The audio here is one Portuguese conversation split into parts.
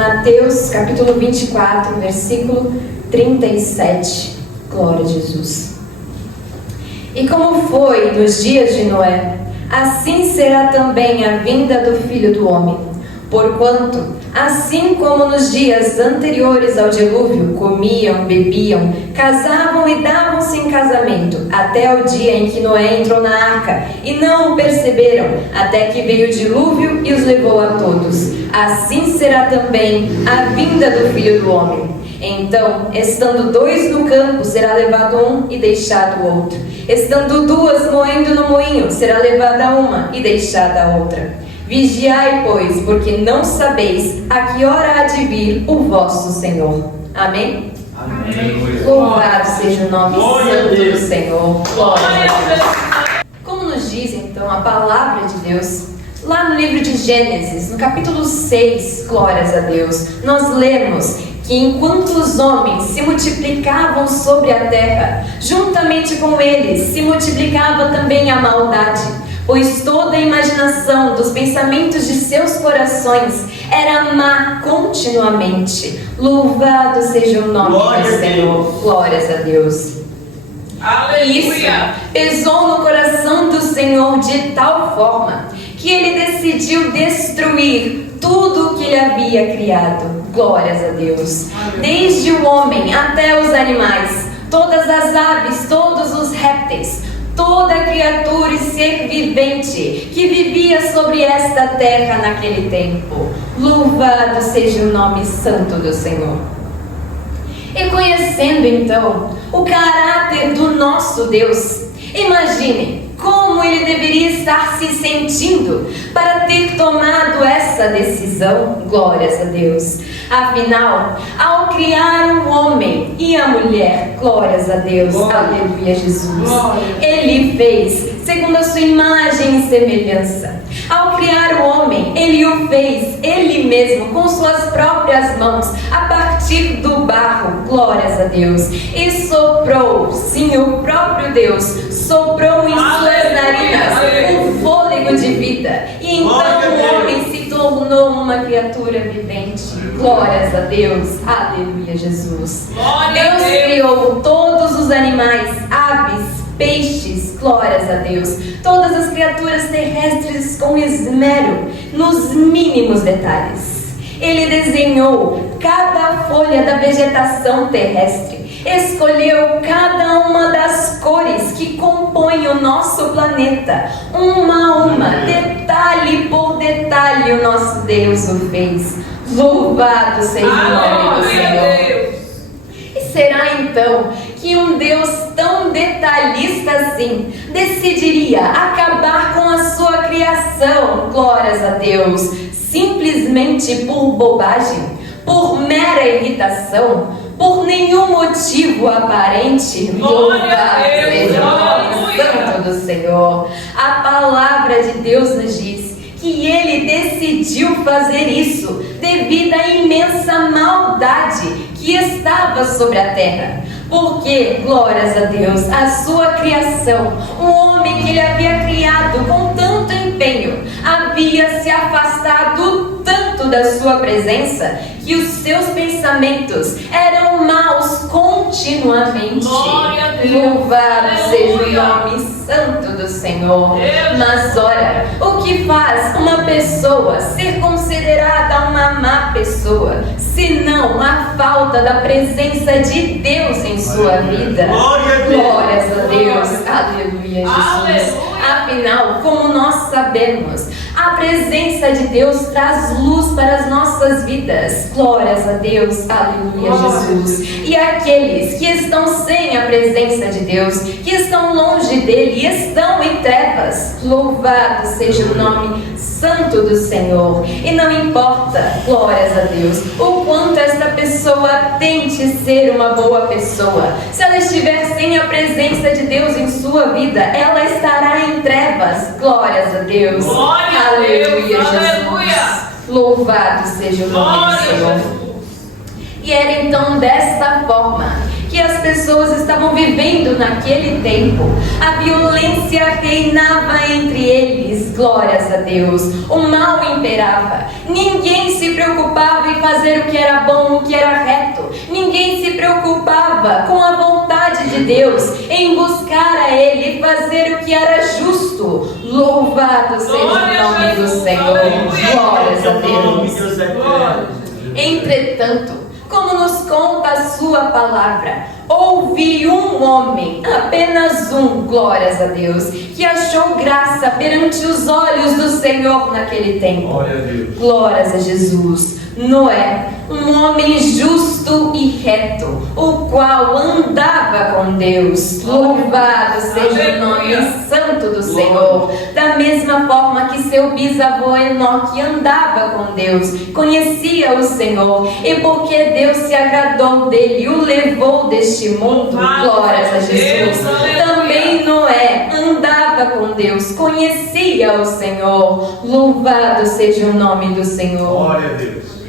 Mateus capítulo 24, versículo 37. Glória a Jesus. E como foi nos dias de Noé, assim será também a vinda do Filho do Homem. Porquanto, assim como nos dias anteriores ao dilúvio, comiam, bebiam, casavam e davam-se em casamento, até o dia em que Noé entrou na arca, e não o perceberam, até que veio o dilúvio e os levou a todos. Assim será também a vinda do Filho do Homem. Então, estando dois no campo, será levado um e deixado o outro. Estando duas moendo no moinho, será levada uma e deixada a outra. Vigiai, pois, porque não sabeis a que hora há de vir o vosso Senhor. Amém? Amém. Louvado seja o nome santo do Senhor. Glória a Deus. Como nos diz, então, a palavra de Deus, lá no livro de Gênesis, no capítulo 6, glórias a Deus, nós lemos que enquanto os homens se multiplicavam sobre a terra, juntamente com eles se multiplicava também a maldade, pois toda a imaginação dos pensamentos de seus corações era má continuamente. Louvado seja o nome do Senhor. Glórias a Deus. Aleluia. Isso pesou no coração do Senhor de tal forma que ele decidiu destruir tudo o que ele havia criado. Glórias a Deus. Desde o homem até os animais, todas as aves, todos os répteis, toda criatura e ser vivente que vivia sobre esta terra naquele tempo. Louvado seja o nome santo do Senhor. E conhecendo então o caráter do nosso Deus, imagine como ele deveria estar se sentindo para ter tomado essa decisão. Glórias a Deus. Afinal, ao criar o homem e a mulher, glórias a Deus, aleluia Jesus, ele fez segundo a sua imagem e semelhança. Ao criar o homem, ele o fez ele mesmo com suas próprias mãos, a partir do barro, glórias a Deus, e soprou, sim, o próprio Deus soprou em suas narinas um fôlego de vida, e então o homem se tornou uma criatura vivente. Glórias a Deus, aleluia Jesus. Deus criou todos os animais, aves, peixes, glórias a Deus, todas as criaturas terrestres com esmero, nos mínimos detalhes. Ele desenhou cada folha da vegetação terrestre, escolheu cada uma das cores que compõem o nosso planeta, uma a uma, detalhe por detalhe, o nosso Deus o fez. Louvado seja o nome do Senhor. E será então que um Deus tão detalhista assim decidiria acabar com a sua criação, glórias a Deus, simplesmente por bobagem, por mera irritação, por nenhum motivo aparente? Louvado seja o nome santo do Senhor. A palavra de Deus nos diz que ele decidiu fazer isso devido à imensa maldade que estava sobre a terra. Porque, glórias a Deus, a sua criação, o homem que ele havia criado com tanto empenho, havia se afastado tanto da sua presença que os seus pensamentos eram maus continuamente. Louvado seja o nome santo do Senhor. Mas ora, o que faz uma pessoa ser considerada uma má pessoa, senão a falta da presença de Deus em sua vida? Glórias a Deus, aleluia Jesus. Afinal, como nós sabemos, a presença de Deus traz luz para as nossas vidas. Glórias a Deus, aleluia Jesus. E aqueles que estão sem a presença de Deus, que estão longe dele, estão em trevas. Louvado seja o nome santo do Senhor. E não importa, glórias a Deus, o quanto esta pessoa tente ser uma boa pessoa, se ela estiver sem a presença de Deus em sua vida, ela estará em trevas. Glórias a Deus. Aleluia, Jesus. Louvado seja o nome do Senhor. E era então desta forma que as pessoas estavam vivendo naquele tempo. A violência reinava entre eles, glórias a Deus. O mal imperava. Ninguém se preocupava em fazer o que era bom, o que era reto. Ninguém se preocupava com a vontade de Deus, em buscar a Ele e fazer o que era justo. Louvado seja o nome do Senhor. Glórias a Deus. Entretanto, como nos conta a sua palavra, houve um homem, apenas um, glórias a Deus, que achou graça perante os olhos do Senhor naquele tempo. Glória a Deus. Glórias a Jesus. Noé, um homem justo e reto, o qual andava com Deus. Louvado seja o nome santo do Senhor. Da mesma forma que seu bisavô Enoque andava com Deus, conhecia o Senhor, e porque Deus se agradou dele e o levou deste mundo, glórias a Jesus, também Noé andava com Deus, conhecia o Senhor. Louvado seja o nome do Senhor. Glória a Deus.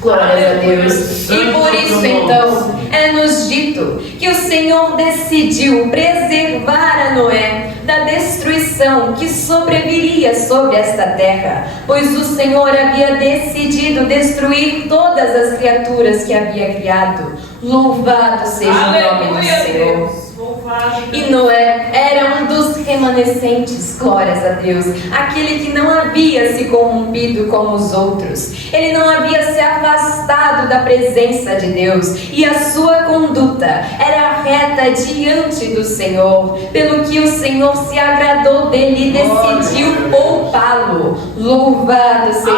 Glórias a Deus. E por isso então é-nos dito que o Senhor decidiu preservar a Noé da destruição que sobreviria sobre esta terra, pois o Senhor havia decidido destruir todas as criaturas que havia criado. Louvado seja o nome do Senhor. E Noé era um dos remanescentes, glórias a Deus, aquele que não havia se corrompido como os outros. Ele não havia se afastado da presença de Deus, e a sua conduta era reta diante do Senhor, pelo que o Senhor se agradou dele e decidiu poupá-lo. Louvado seja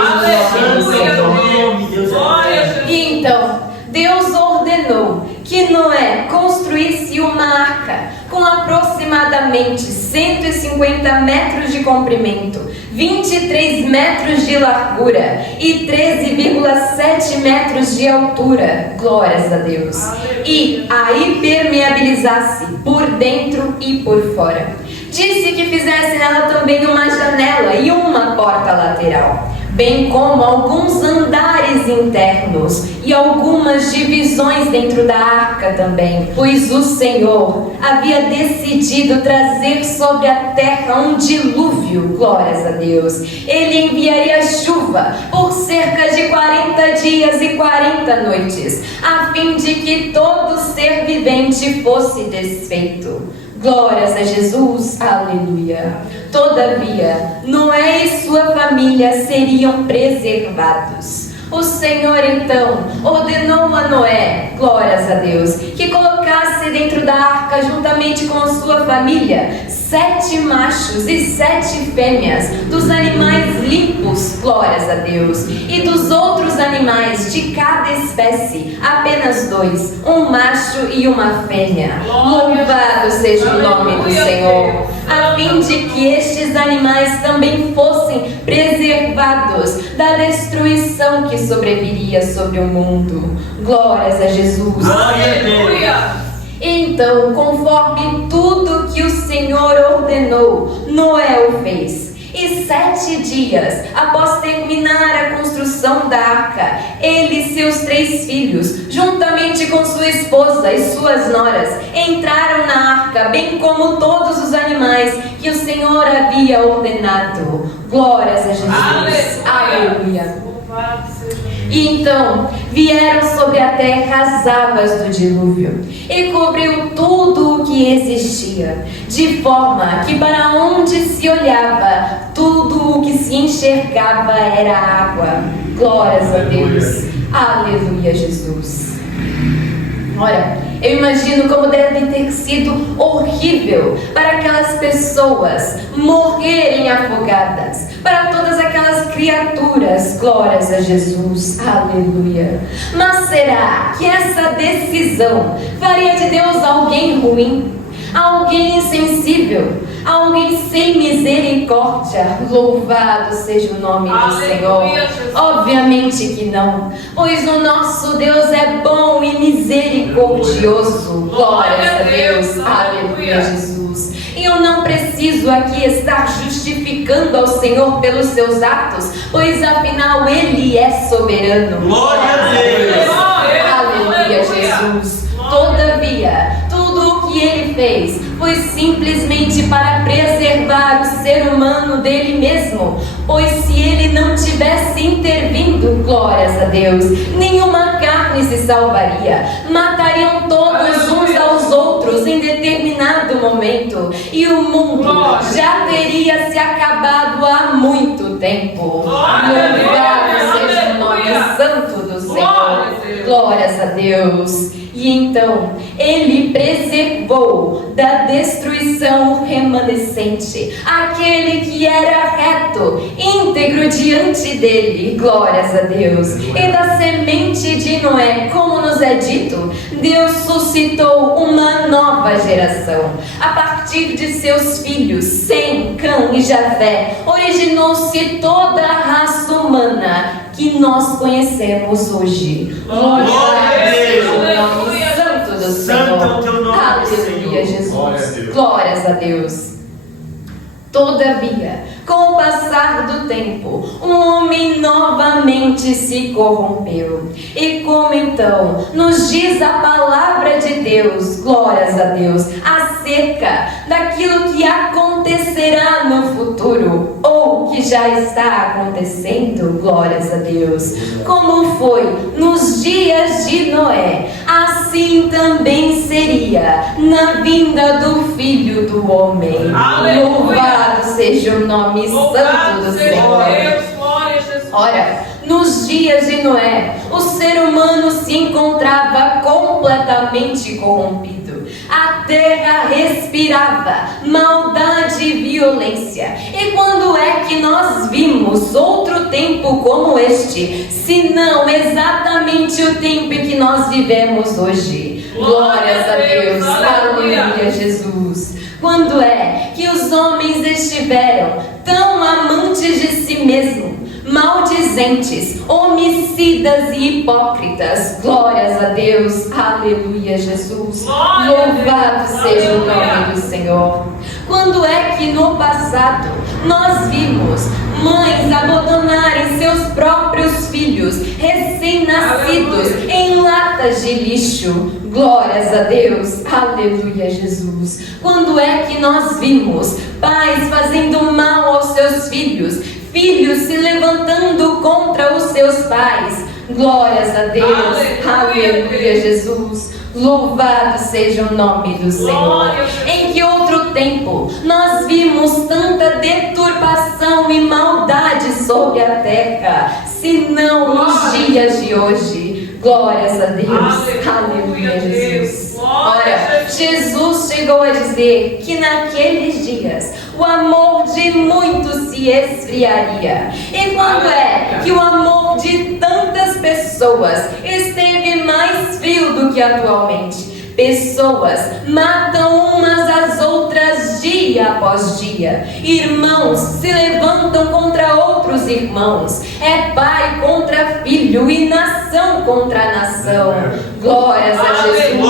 o nome do Senhor. E então Deus ordenou que Noé construísse uma arca com aproximadamente 150 metros de comprimento, 23 metros de largura e 13,7 metros de altura, glórias a Deus, e a impermeabilizasse por dentro e por fora. Disse que fizesse nela também uma janela e uma porta lateral, bem como alguns andares internos e algumas divisões dentro da arca também, pois o Senhor havia decidido trazer sobre a terra um dilúvio, glórias a Deus. Ele enviaria chuva por cerca de 40 dias e 40 noites, a fim de que todo ser vivente fosse desfeito. Glórias a Jesus, aleluia. Todavia, Noé e sua família seriam preservados. O Senhor então ordenou a Noé, glórias a Deus, que colocasse dentro da arca, juntamente com a sua família, 7 machos e 7 fêmeas dos animais limpos, glórias a Deus, e dos outros animais de cada espécie, apenas 2, um macho e uma fêmea. Louvado seja o nome do Senhor, a fim de que estes animais também fossem preservados da destruição que sobreviria sobre o mundo. Glórias a Jesus. Aleluia. Então, conforme tudo que o Senhor ordenou, Noé o fez. E 7 dias após terminar a construção da arca, ele e seus 3 filhos, juntamente com sua esposa e suas noras, entraram na arca, bem como todos os animais que o Senhor havia ordenado. Glórias a Jesus. Aleluia. E então vieram sobre a terra as águas do dilúvio e cobriu tudo o que existia, de forma que para onde se olhava, tudo o que se enxergava era água. Glórias a Deus. Aleluia, Jesus. Ora, eu imagino como deve ter sido horrível para aquelas pessoas morrerem afogadas, para todas aquelas criaturas, glórias a Jesus, aleluia. Mas será que essa decisão faria de Deus alguém ruim, alguém insensível, alguém sem misericórdia? Louvado seja o nome do Senhor. Obviamente que não, pois o nosso Deus é bom e misericordioso. Glórias a Deus, aleluia, Jesus. E eu não preciso aqui estar justificando ao Senhor pelos seus atos, pois afinal Ele é soberano. Glória a Deus. dia, tudo o que ele fez foi simplesmente para preservar o ser humano dele mesmo, pois se ele não tivesse intervindo, glórias a Deus, nenhuma carne se salvaria, matariam todos uns aos outros em determinado momento, e o mundo já teria se acabado há muito tempo. Louvado seja o nome santo do Senhor. Glórias a Deus. E então ele preservou da destruição o remanescente, aquele que era reto, íntegro diante dele, glórias a Deus. E da semente de Noé, como nos é dito, Deus suscitou uma nova geração. A partir de seus filhos, Sem, Cã e Jafé, originou-se toda a raça humana que nós conhecemos hoje. Glória a Deus. Santo do Senhor. Aleluia, Jesus. Glórias a Deus. Todavia, com o passar do tempo, um homem novamente se corrompeu. E como então nos diz a palavra de Deus, glórias a Deus, acerca daquilo que acontecerá no futuro, ou que já está acontecendo, glórias a Deus. Como foi nos dias de Noé, assim também seria na vinda do Filho do Homem. Louvado seja o nome santo do Senhor. Ora, nos dias de Noé, o ser humano se encontrava completamente corrompido. A terra respirava maldade e violência. E quando é que nós vimos outro tempo como este, se não exatamente o tempo em que nós vivemos hoje? Glórias a Deus, aleluia, Jesus. Quando é que os homens estiveram tão amantes de si mesmos, maldizentes, homicidas e hipócritas? Glórias a Deus, aleluia, Jesus. Louvado seja o nome do Senhor. Quando é que no passado nós vimos mães abandonarem seus próprios filhos recém-nascidos em latas de lixo? Glórias a Deus, aleluia, Jesus. Quando é que nós vimos pais fazendo mal aos seus filhos, filhos se levantando contra os seus pais? Glórias a Deus, aleluia, Jesus. Louvado seja o nome do Senhor. Em que outro tempo nós vimos tanta deturpação e maldade sobre a terra, se não nos dias de hoje? Glórias a Deus, aleluia, Jesus. Ora, Jesus chegou a dizer que naqueles dias o amor de muitos se esfriaria. E quando é que o amor de tantas pessoas esteve mais frio do que atualmente? Pessoas matam umas às outras dia após dia. Irmãos se levantam contra outros irmãos. É pai contra filho e nação contra nação. Glórias a Jesus.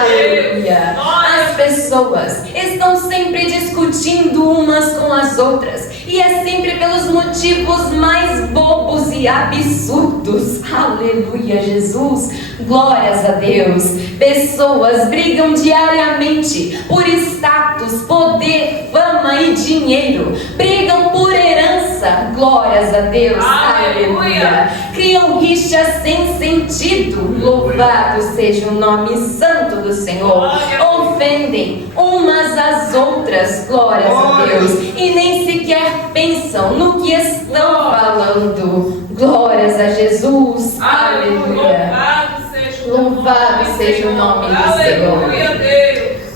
Aleluia. As pessoas estão sempre discutindo umas com as outras. E é sempre pelos motivos mais bobos e absurdos. Aleluia, Jesus. Glórias a Deus. Pessoas brigam diariamente por status, poder, fama e dinheiro. Brigam por herança. Glórias a Deus. Aleluia. Criam rixas sem sentido. Louvado seja o nome santo do Senhor. Ofendem umas às outras. Glórias a Deus. E nem sequer pensam no que estão falando. Glórias a Jesus. Aleluia. Louvado seja o nome do Senhor.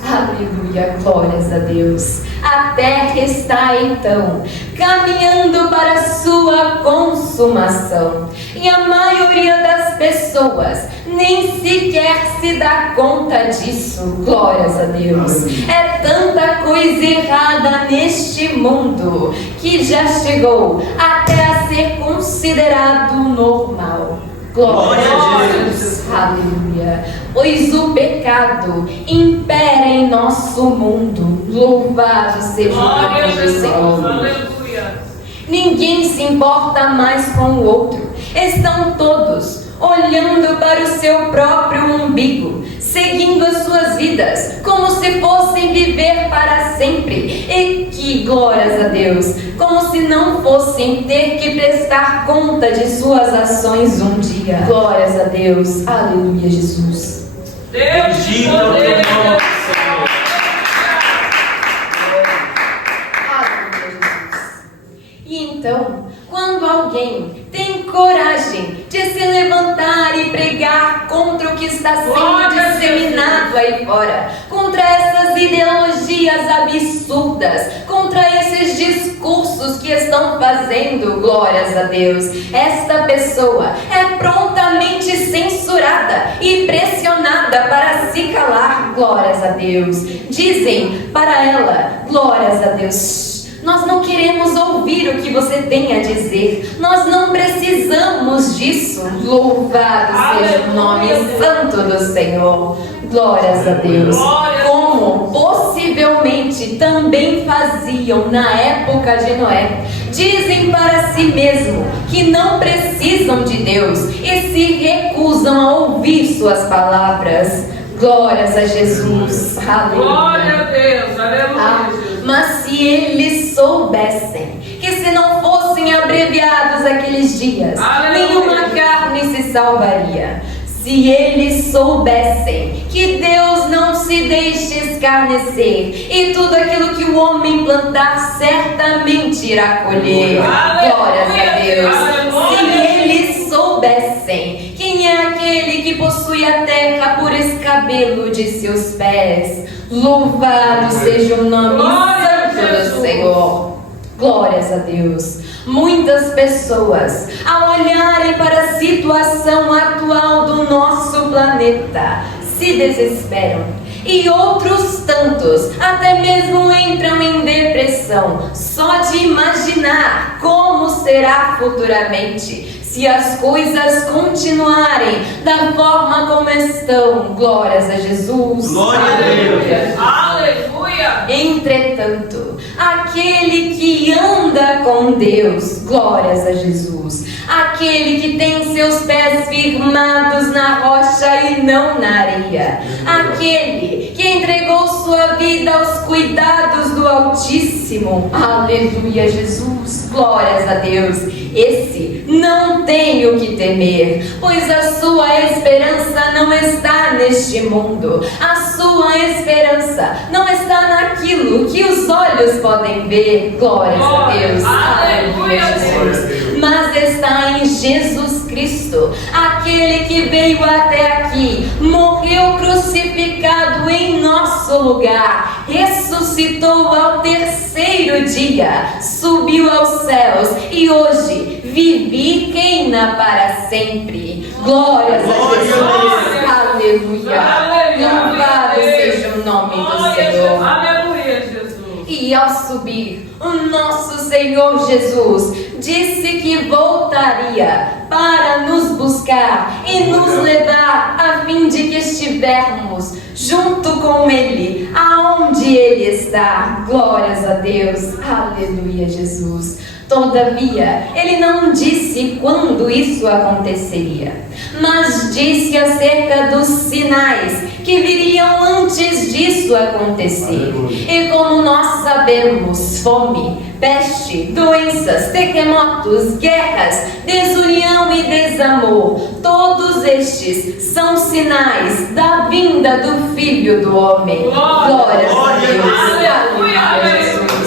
Aleluia, glórias a Deus. A terra está então caminhando para a sua consumação. E a maioria das pessoas nem sequer se dá conta disso. Glórias a Deus. É tanta coisa errada neste mundo que já chegou até a ser considerado normal. Glória a Deus, aleluia. Pois o pecado impera em nosso mundo. Louvado seja o nome do Senhor. Aleluia. Ninguém se importa mais com o outro. Estão todos olhando para o seu próprio umbigo, seguindo as suas vidas, como se fossem viver para sempre. E que, glórias a Deus, como se não fossem ter que prestar conta de suas ações um dia. Glórias a Deus, aleluia, Jesus. Deus te poder. E então, quando alguém tem coragem de se levantar e pregar contra o que está sendo disseminado aí fora, contra essas ideologias absurdas, contra esses discursos que estão fazendo, glórias a Deus, esta pessoa é prontamente censurada e pressionada para se calar, glórias a Deus. Dizem para ela, glórias a Deus, nós não queremos ouvir o que você tem a dizer. Nós não precisamos disso. Louvado seja o nome santo do Senhor. Glórias a Deus. Como possivelmente também faziam na época de Noé. Dizem para si mesmo que não precisam de Deus e se recusam a ouvir suas palavras. Glórias a Jesus. Aleluia. Glória a Deus. Aleluia. Mas se eles soubessem que se não fossem abreviados aqueles dias, nenhuma carne se salvaria. Se eles soubessem que Deus não se deixa escarnecer e tudo aquilo que o homem plantar certamente irá colher. Glórias a Deus. Se eles soubessem quem é aquele que possui a terra por escabelo de seus pés. Louvado seja o nome santo do Senhor. Glórias a Deus. Muitas pessoas, ao olharem para a situação atual do nosso planeta, se desesperam. E outros tantos até mesmo entram em depressão só de imaginar como será futuramente se as coisas continuarem da forma como estão. Glórias a Jesus. Glória a Deus. Aleluia. Entretanto, aquele que anda com Deus, glórias a Jesus, aquele que tem seus pés firmados na rocha e não na areia, aquele que entregou sua vida aos cuidados do Altíssimo, aleluia, Jesus, glórias a Deus, esse não tem o que temer, pois a sua esperança não está neste mundo, a sua esperança não está naquilo que os olhos podem ver, glórias a Deus, aleluia, Jesus, mas está em Jesus Cristo, aquele que veio até aqui, morreu crucificado em nosso lugar, ressuscitou ao terceiro dia, subiu aos céus e hoje vive e reina para sempre. Glórias a Jesus. Aleluia. Louvado seja o nome do Senhor. Aleluia, Jesus. E ao subir, o nosso Senhor Jesus disse que voltaria para nos buscar e nos levar a fim de que estivermos junto com Ele, aonde Ele está. Glórias a Deus. Aleluia, Jesus. Todavia, Ele não disse quando isso aconteceria, mas disse acerca dos sinais que viriam antes disso acontecer. E como nós sabemos, fome, peste, doenças, terremotos, guerras, desunião e desamor, todos estes são sinais da vinda do Filho do Homem. Glórias a Deus. Aleluia, Jesus.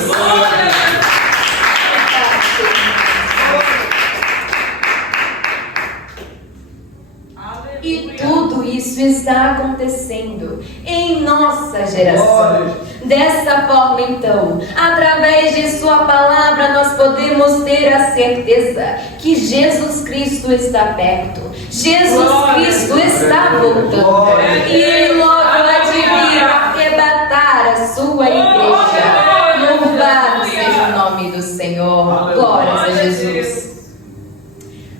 E tudo isso está acontecendo em nossa geração. Dessa forma, então, através de Sua palavra, nós podemos ter a certeza que Jesus Cristo está perto. Jesus Cristo está voltando. E Ele logo há de vir arrebatar a Sua igreja. Louvado seja o nome do Senhor. Glórias a Jesus.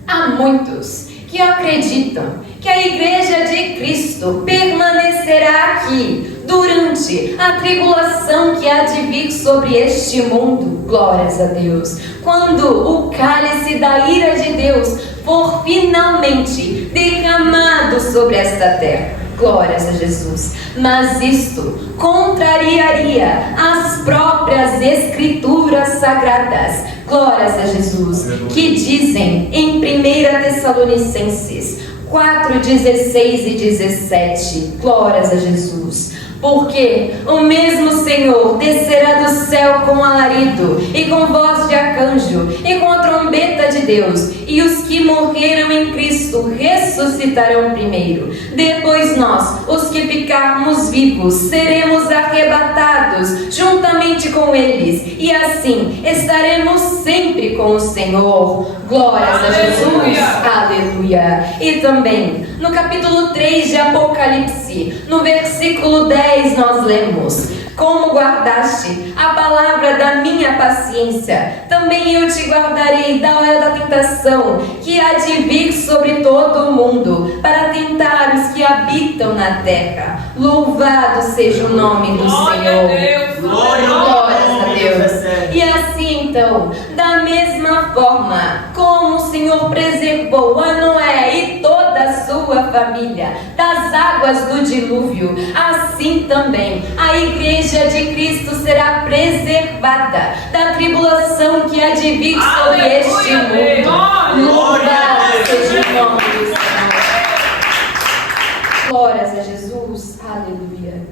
Há muitos que acreditam que a igreja de Cristo permanecerá aqui durante a tribulação que há de vir sobre este mundo. Glórias a Deus. Quando o cálice da ira de Deus for finalmente derramado sobre esta terra. Glórias a Jesus. Mas isto contrariaria as próprias Escrituras Sagradas. Glórias a Jesus. Que dizem em 1 Tessalonicenses 4:16 e 17. Glórias a Jesus. Porque o mesmo Senhor descerá do céu com alarido, e com voz de arcanjo, e com a trombeta de Deus, e os que morreram em Cristo ressuscitarão primeiro. Depois nós, os que ficarmos vivos, seremos arrebatados juntamente com eles, e assim estaremos sempre com o Senhor. Glórias a Jesus. Aleluia. E também, no capítulo 3 de Apocalipse, no versículo 10, nós lemos: como guardaste a palavra da minha paciência, também eu te guardarei da hora da tentação, que há de vir sobre todo o mundo, para tentar os que habitam na terra. Louvado seja o nome do Senhor. Glórias a Deus. E assim então, da mesma forma como o Senhor preservou a Noé e toda a sua família das águas do dilúvio, assim também a igreja de Cristo será preservada da tribulação que há de vir sobre este mundo. Louvado seja o nome do Senhor. Glórias a Jesus. Aleluia.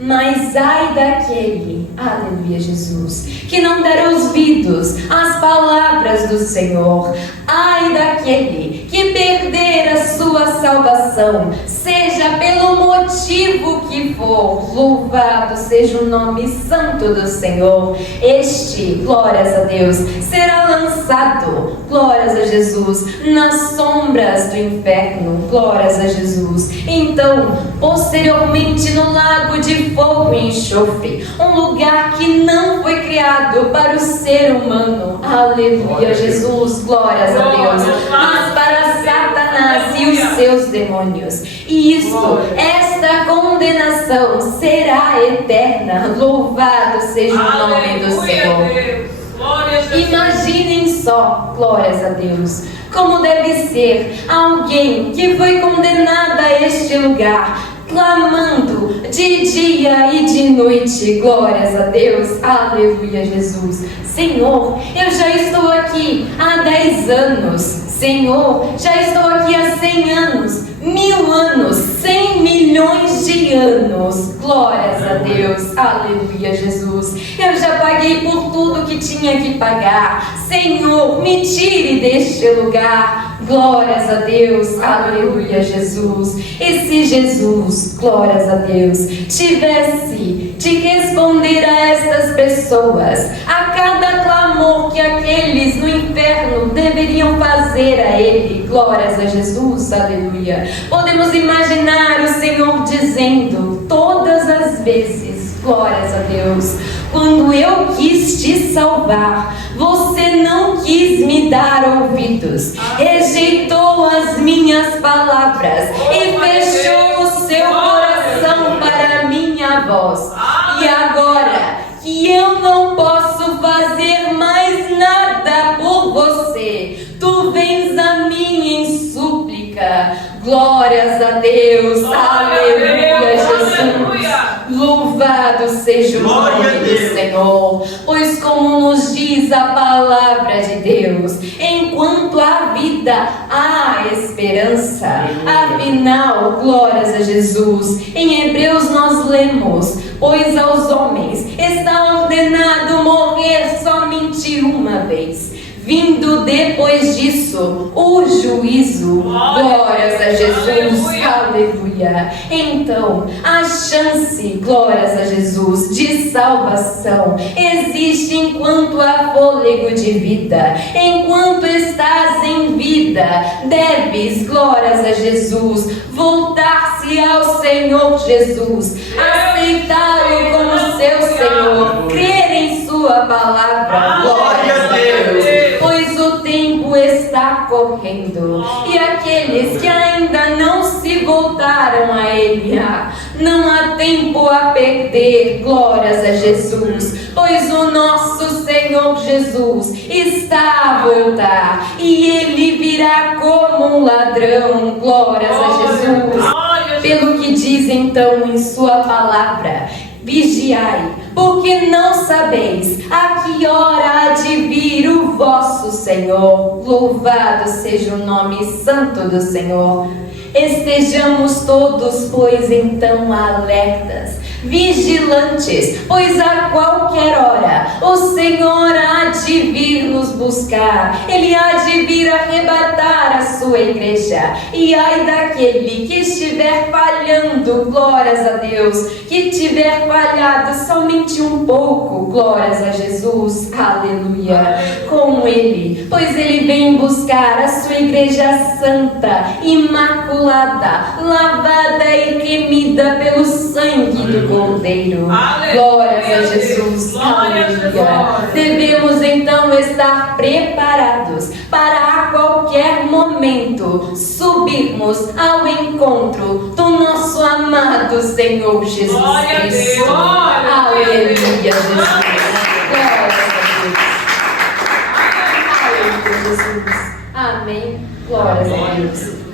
Mas ai daquele, aleluia Jesus, que não der ouvidos às palavras do Senhor. Ai daquele que perder a sua salvação, seja pelo motivo que for. Louvado seja o nome santo do Senhor. Este, glórias a Deus, será lançado, glórias a Jesus, nas sombras do inferno. Glórias a Jesus. Então, posteriormente no lago de fogo e enxofre, um lugar que não foi criado para o ser humano. Aleluia Jesus. Glórias a Deus. Mas para Satanás e os seus demônios. E isso, esta condenação será eterna. Louvado seja o nome do Senhor. Imaginem só, glórias a Deus, como deve ser alguém que foi condenado a este lugar, clamando de dia e de noite. Glórias a Deus. Aleluia Jesus. Senhor, eu já estou aqui há 10 anos. Senhor, já estou aqui há 100 anos, 1000 anos, 100 milhões de anos. Glórias a Deus. Aleluia Jesus. Eu já paguei por tudo que tinha que pagar. Senhor, me tire deste lugar. Glórias a Deus. Aleluia Jesus. E se Jesus, glórias a Deus, tivesse de responder a estas pessoas, a cada clamor que aqueles no inferno deveriam fazer a Ele, glórias a Jesus, aleluia, podemos imaginar o Senhor dizendo todas as vezes, glórias a Deus: quando eu quis te salvar, você não quis me dar ouvidos, rejeitou as minhas palavras e fechou o seu coração para a minha voz. E agora que eu não posso fazer mais nada por você, tu vens a mim em súplica. Glórias a Deus. Aleluia Jesus. Louvado seja o nome do Senhor. Pois como nos diz a palavra de Deus, enquanto há vida, há esperança. Afinal, glórias a Jesus, em Hebreus nós lemos: pois aos homens está ordenado morrer somente uma vez, vindo depois disso o juízo. Glórias a Jesus. Aleluia. Então, a chance, glórias a Jesus, de salvação existe enquanto há fôlego de vida. Enquanto estás em vida, deves, glórias a Jesus, voltar-se ao Senhor Jesus, aceitá-lo como seu Senhor, crer em sua palavra. Glórias a Deus. Pois o tempo está correndo e aqueles que ainda não se voltaram a Ele, não há tempo a perder. Glórias a Jesus, pois o nosso Senhor Jesus está a voltar e Ele virá como um ladrão. Glórias a Jesus. Pelo que diz então em sua palavra: vigiai, porque não sabeis a que hora há de vir o vosso Senhor. Louvado seja o nome santo do Senhor. Estejamos todos, pois, então alertas, vigilantes, pois a qualquer hora o Senhor há de vir nos buscar. Ele há de vir arrebatar a sua igreja. E ai daquele que estiver falhando, glórias a Deus, que tiver falhado somente um pouco, glórias a Jesus, aleluia, com ele, pois ele vem buscar a sua igreja santa, imaculada, lavada e remida pelo sangue do Cordeiro. Glórias a Jesus, aleluia. Devemos então estar preparados para a qualquer momento subirmos ao encontro do nosso amado Senhor Jesus Cristo. Aleluia, Jesus. Glórias a Deus. Aleluia, Jesus. Amém. Glórias a Deus.